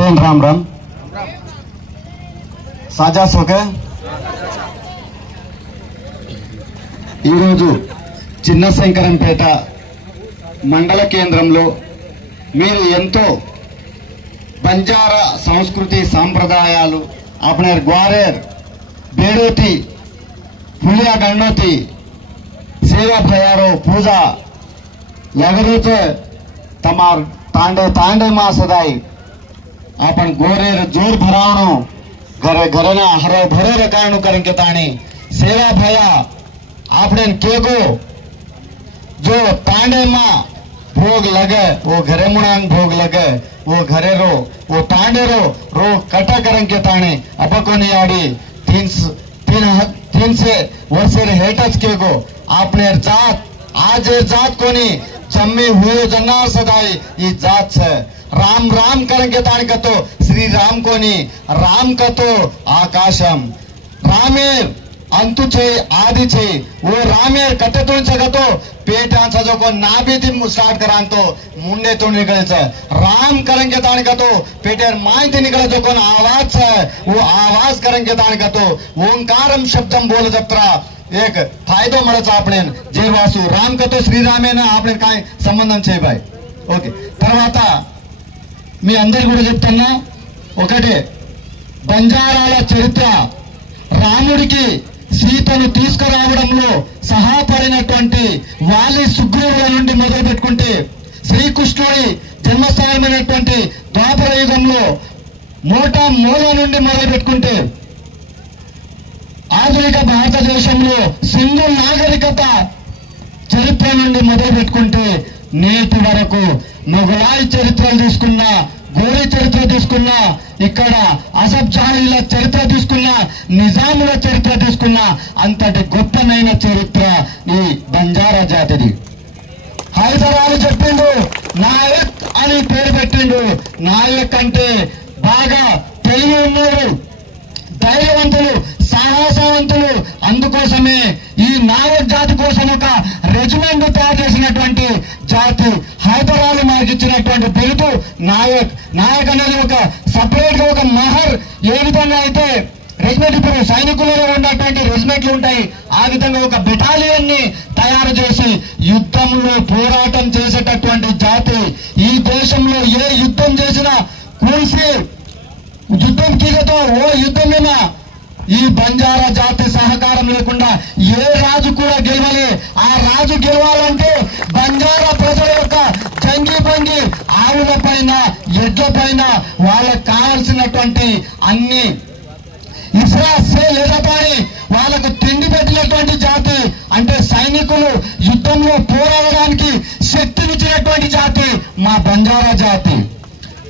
जैन राम राम साजा सोके చిన్న శంకరంపేట మండల కేంద్రంలో మీరు ఎంతో బంజారా సంస్కృతి సాంప్రదాయాలు अपनेर ग्वारेर बेड़ोती फुलिया गणोती सेवा भयारो पूजा लगरूचे तमार तांडे तांडे मा सदाई आपण गोरेर जोर भरावणो घरे घरना हरो भरो रकाणो करें के ताणी सेवा भया आपने केगो जो तांडे मा भोग लगे वो घरे मुणांग भोग लगे वो घरे रो वो तांडे रो कटा करें के ताणे अपकोनी आड़ी तीन से वर्षेर हेटच केगो आपने जात आज जात कोनी जम्मी हुए जन्नार सदाई ये जात से राम राम करेंगे ताण कतो श्री राम कोनी राम कतो आकाशम रामेर अंतु छे आदि छे वो रामेर कते तो जगतो पेटांचा जो को नाभी थी स्टार्ट करान तो मुंडे तो निकले छे राम करेंगे ताण कतो पेटेर माय थी निकले जो को आवाज छे वो आवाज करेंगे ताण कतो ओंकारम शब्दम बोल जत्रा एक फायदो मळे छे आपणे जे वासु राम कतो श्रीरामेना आपणे काय संबंधం छे भाई ओके తర్వాత మీ అందరూ కూడా చెప్తున్నా ఒకటే బంజారాల చరిత్ర రాముడికి సీతను తీసుకురావడంలో సహాయపడినటువంటి వాలి సుగ్రీవుల నుండి మొదలు పెట్టుకుంటే శ్రీకృష్ణుడి జన్మస్థానమైనటువంటి ద్వాపర యుగంలో మూల నుండి మొదలు పెట్టుకుంటే ఆధునిక భారతదేశంలో సింధు నాగరికత చరిత్ర నుండి మొదలు పెట్టుకుంటే నేటి వరకు మొఘలాయి చరిత్రలు తీసుకున్నా గోరీ చరిత్ర తీసుకున్నా ఇక్కడ అసఫ్ జాహీల చరిత్ర తీసుకున్నా నిజాముల చరిత్ర తీసుకున్నా అంతటి గొప్పనైన చరిత్ర ఈ బంజారా జాతిది హైదరాబాద్ చెప్పిండు నాయక్ అని పేరు పెట్టిండు నాయక్ అంటే బాగా తెలివి ఉన్నారు ధైర్యవంతులు సాహసవంతులు అందుకోసమే ఈ నాయక్ జాతి కోసం ఒక రెజిమెంట్ తయారు చేసినటువంటి జాతి హైదరాబాద్ మనకి ఇచ్చినటువంటి బిరుదు నాయక్ నాయక్ అనేది ఒక సపరేట్ గా ఒక మహర్ ఏ విధంగా అయితే రెజిమెంట్ ఇప్పుడు సైనికులలో ఉన్నటువంటి రెజిమెంట్లు ఉంటాయి ఆ విధంగా ఒక బెటాలియన్ ని తయారు చేసి యుద్ధంలో పోరాటం చేసేటటువంటి జాతి ఈ దేశంలో ఏ యుద్ధం చేసినా కూల్సి యుద్ధం కీలతో ఓ యుద్ధమేనా ఈ బంజారా జాతి సహకారం లేకుండా ఏ రాజు కూడా గెలవాలి ఆ రాజు గెలవాలంటే బంజారా ప్రజల యొక్క జంగి భంగి ఆవుల పైన ఎడ్ల పైన వాళ్ళకు కావాల్సినటువంటి అన్ని ఇస్రాసే లేదని వాళ్ళకు తిండి పెట్టినటువంటి జాతి అంటే సైనికులు యుద్ధంలో పోరాడడానికి శక్తినిచ్చినటువంటి జాతి మా బంజారా జాతి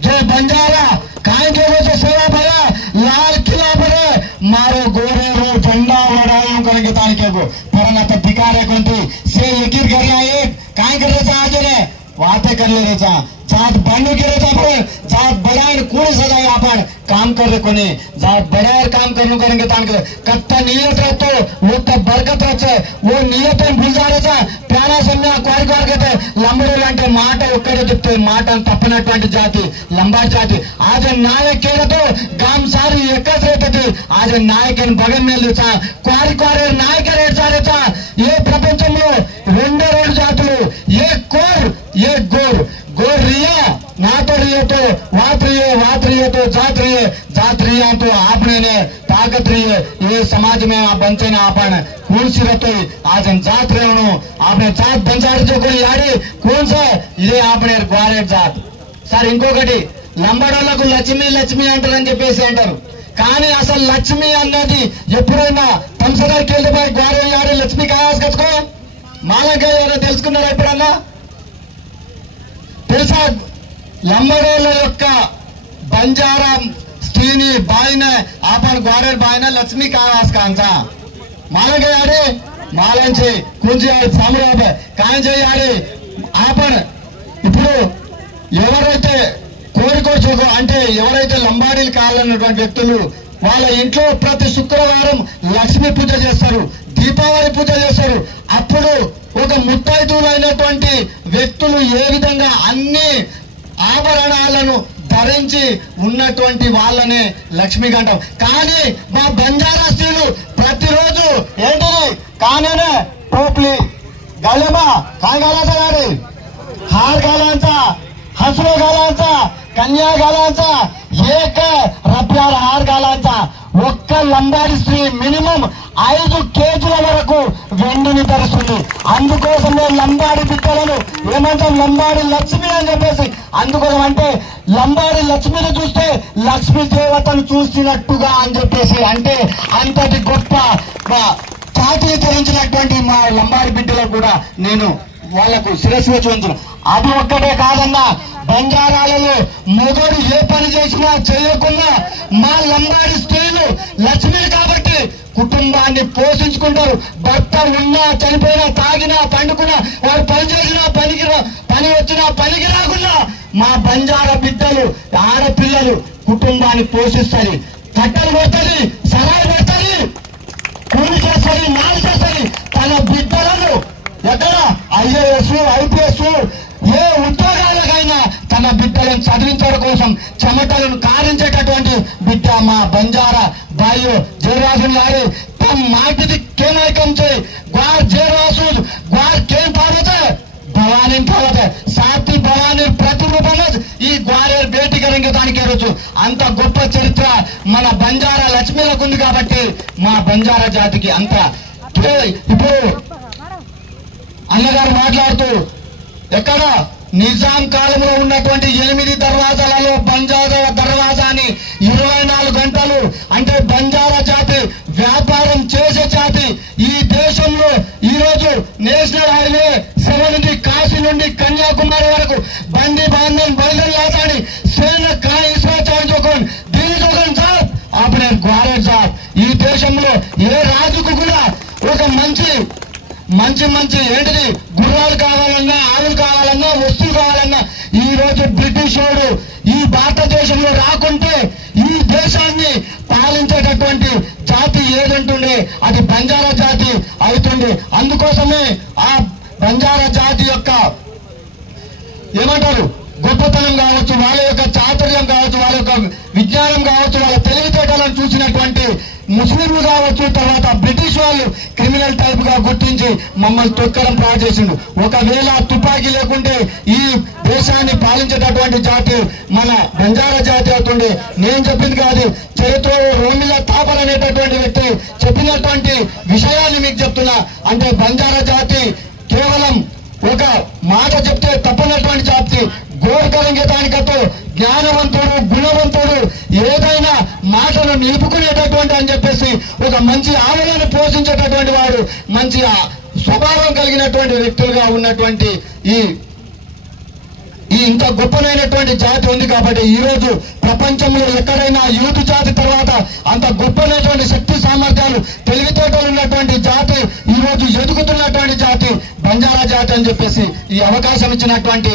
जो बंजारा काय जो सेवा भया लाल किला भरे मारो गोरे रो झंडा लड़ाइयों करेंगे तान के को परना तो भिकारे कोंती से एकीर करना एक काय कर रहे आज ने वाते कर ले रहे जात बांधू के रहे पर जात बड़ाई कोणी सजाय आपण काम कर रहे कोणी जात बड़ायर काम करनो करेंगे तान के कत्ता नियत रहतो वो तो बरकत रहते वो नियत भूल जा रहे प्यारा समया कोई कोर के లంబడోలు అంటే మాట ఒక్కడే చెప్తే మాట తప్పనటువంటి జాతి లంబాడ్ జాతి आज नायक केलतो गाम सारी एकच रहते आज నాయకన్ బగన్ మేలుచా క్వారి క్వారి నాయక రేచారేచా ఏ ప్రపంచంలో రెండు జాతులు ఏ కోర్ ఏ గోర్ गोर रिया ना तो रिया तो वात रिया तो जात रिया तो आपने ने ताकत रिये ये समाज में आप बनते ना अपन कौन सी रहते आज जात रहे आपने जात बंजारे जो कोई यारी कौन सा ये आपने ग्वारे जात सर इंको गटी లంబడోళ్ళకు లక్ష్మి లక్ష్మి అంటారని చెప్పేసి అంటారు కానీ అసలు లక్ష్మి అన్నది ఎప్పుడైనా తంసదారికి వెళ్ళి గ్వారే యాడి లక్ష్మి కాయాస్ కచ్చుకో మాలగా ఎవరో తెలుసుకున్నారా ఎప్పుడన్నా తెలుసా లంబడోళ్ళ యొక్క బంజారా స్త్రీని బాయినే आपण ग्वारेर बायने लक्ष्मी कावास कांचा मालगे याडे मालांचे कुंजी साम्राज्य कांजे याडे आपण ఇప్పుడు ఎవరైతే కోరికోచుకో అంటే ఎవరైతే లంబాడీలు కావాలన్నటువంటి వ్యక్తులు వాళ్ళ ఇంట్లో ప్రతి శుక్రవారం లక్ష్మీ పూజ చేస్తారు దీపావళి పూజ చేస్తారు అప్పుడు ఒక ముత్తైదులైనటువంటి వ్యక్తులు ఏ విధంగా అన్ని ఆభరణాలను ధరించి ఉన్నటువంటి వాళ్ళనే లక్ష్మిగా అంటాం. కానీ మా బంజారా స్త్రీలు ప్రతిరోజు ఏంటిది కానే टोपली गळेमा काय घालायचा यारे हार घालायचा हसरो घालायचा कन्या घालायचा एक రబ్యాల हार घालायचा ఒక్క లంబాడి స్త్రీ మినిమం 5 కేజీల వరకు వెండిని ధరిస్తుంది. అందుకోసమే లంబాడి బిడ్డలను ఏమంటాం లంబాడి లక్ష్మి అని చెప్పేసి. అందుకోసం అంటే లంబాడి లక్ష్మిని చూస్తే లక్ష్మీ దేవతను చూసినట్టుగా అని చెప్పేసి అంటే అంతటి గొప్ప చాటిని ధరించినటువంటి మా లంబాడి బిడ్డలకు కూడా నేను వాళ్లకు శిరస్సు చూపించను. అది ఒక్కటే కాదన్నా బంజారాలలో మొగడు ఏ పని చేసినా చేయకున్నా మా లంబాడి స్త్రీలు లక్ష్మి కాబట్టి కుటుంబాన్ని పోషించుకుంటారు. భర్త ఉన్నా చనిపోయినా తాగినా పండుకున్నా వారు పని చేసినా పని వచ్చినా పనికి రాకున్నా మా బంజారా బిడ్డలు ఆడపిల్లలు కుటుంబాన్ని పోషిస్తారు. కట్టలు కొడతారు, సరాలు పెడతారు, కూలి చేస్తారు, నాలు చేస్తారు. తన బిడ్డలను ఎక్కడ ఐఏఎస్ ఐపీఎస్ ఏ ఉద్యోగాలకైనా తన బిడ్డలను చదివించడం కోసం చెమటలను కారించేటటువంటి బిడ్డ మా బంజారా भाइयों जेरवासून लारे तम माहिती केनाय कमचे ग्वार जेरवासून ग्वार केन पावत भवानी पावत साथी भवानी प्रतिरूपनच ఈ గ్వారేర్ భేటీ కరెంగే దానికి రోజు అంత గొప్ప చరిత్ర మన బంజారా లక్ష్మీలకు ఉంది కాబట్టి మా బంజారా జాతికి అంత. ఇప్పుడు అన్నగారు మాట్లాడుతూ ఎక్కడ నిజాం కాలంలో ఉన్నటువంటి 8 దర్వాజాలలో బంజారా దర్వాజాని 24 గంటలు అంటే బంజారా జాతి వ్యాపారం చేసే జాతి ఈ దేశంలో ఈ రోజు నేషనల్ హైవే 7 నుండి కాశీ నుండి కన్యాకుమారి వరకు బండి బాంధన్ బయలుదేరి ఆతాడి సేన కాయిస్వాచార్జోకన్ దీనిజోకన్ సాబ్ आपने గ్వారేర్ సాబ్ ఈ దేశంలో ఏ రాజుకు కూడా ఒక మంచి ఏంటిది గుర్రాలు కావాలన్నా ఆవులు కావాలన్నా వస్తువులు కావాలన్నా ఈ రోజు బ్రిటిష్ వాడు ఈ భారతదేశంలో రాకుంటే ఈ దేశాన్ని పాలించేటటువంటి జాతి ఏదంటుండే అది బంజారా జాతి అవుతుంది. అందుకోసమే ఆ బంజారా జాతి యొక్క ఏమంటారు గొప్పతనం కావచ్చు, వాళ్ళ యొక్క చాతుర్యం కావచ్చు, వాళ్ళ యొక్క విజ్ఞానం కావచ్చు, వాళ్ళ తెలివితేటలను చూసినటువంటి ముస్లింలు కావచ్చు, తర్వాత బ్రిటిష్ వాళ్ళు క్రిమినల్ టైప్ గా గుర్తించి మమ్మల్ని తొక్కడం ప్లాన్ చేసిండు. ఒకవేళ తుపాకీ లేకుంటే ఈ దేశాన్ని పాలించేటటువంటి జాతి మన బంజారా జాతి అవుతుండే. నేను చెప్పింది కాదు, చరిత్రలో రోమిలా థాపర్ అనేటటువంటి వ్యక్తి చెప్పినటువంటి విషయాన్ని మీకు చెప్తున్నా. అంటే బంజారా జాతి కేవలం ఒక మాట చెప్తే తప్పనటువంటి జాతి. గోర్కరంగే దానికతో జ్ఞానవంతుడు గుణవంతుడు ఏదైనా మాటను నిలుపుకునేటటువంటి అని చెప్పేసి ఒక మంచి ఆవులను పోషించేటటువంటి వాడు మంచి స్వభావం కలిగినటువంటి వ్యక్తులుగా ఉన్నటువంటి ఈ ఇంత గొప్పనైనటువంటి జాతి ఉంది కాబట్టి ఈ రోజు ప్రపంచంలో ఎక్కడైనా యూత్ జాతి తర్వాత అంత గొప్పనైనటువంటి శక్తి సామర్థ్యాలు తెలివితేటలు ఉన్నటువంటి జాతి ఈ రోజు ఎదుగుతున్నటువంటి జాతి బంజారా జాతి అని చెప్పేసి ఈ అవకాశం ఇచ్చినటువంటి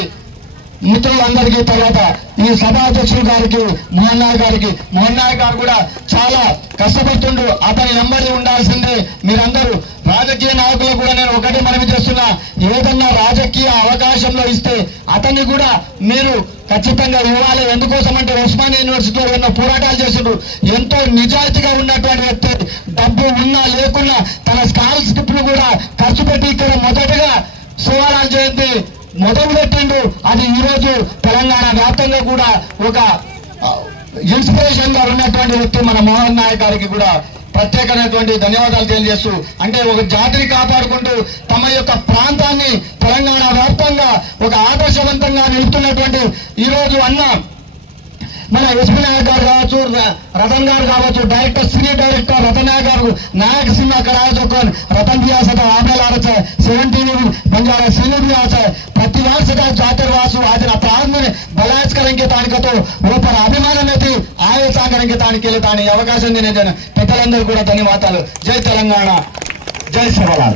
మిత్రులందరికీ తర్వాత ఈ సభాధ్యక్షులు గారికి మోహన్ నాయక్ గారు కూడా చాలా కష్టపడుతుండు. అతని వెంబడి ఉండాల్సిందే మీరందరూ. రాజకీయ నాయకులు కూడా నేను ఒకటి మనవి చేస్తున్నా, ఏదన్నా రాజకీయ అవకాశంలో ఇస్తే అతన్ని కూడా మీరు ఖచ్చితంగా ఇవ్వాలి. ఎందుకోసం అంటే ఉస్మానియా యూనివర్సిటీలో ఎన్నో పోరాటాలు చేసిండు. ఎంతో నిజాయితీగా ఉన్నటువంటి వ్యక్తి. డబ్బు ఉన్నా లేకున్నా తన స్కాలర్షిప్ ను కూడా ఖర్చు పెట్టి ఇక్కడ మొదటగా శివరాజ్ జయంతి మొదలు పెట్టిండు. అది ఈ రోజు తెలంగాణ వ్యాప్తంగా కూడా ఒక ఇన్స్పిరేషన్ గా ఉన్నటువంటి వ్యక్తి మన మోహన్ నాయక్ గారికి కూడా ప్రత్యేకమైనటువంటి ధన్యవాదాలు తెలియజేస్తూ, అంటే ఒక జాతిని కాపాడుకుంటూ తమ యొక్క ప్రాంతాన్ని తెలంగాణ వ్యాప్తంగా ఒక ఆదర్శవంతంగా నిలుపుతున్నటువంటి ఈ రోజు అన్న మన ఎస్పీ నాయక్ గారు కావచ్చు, रतन गार डायरेक्टर सीनियर डायरेक्टर रतन गार नायक सिनेमा कराया रतन भी आ सकता आपने ला रहा है 17 बंजारा सीनियर भी आ है प्रतिवार से जाते वासु आज प्रांत में बलाच करेंगे तानी तो वो पर अभिमान में थी आये करेंगे तानी के लिए तानी अवकाश देने पेदलंदरू ధన్యవాదాలు. जय तेलंगाणा, जय शिवलाल.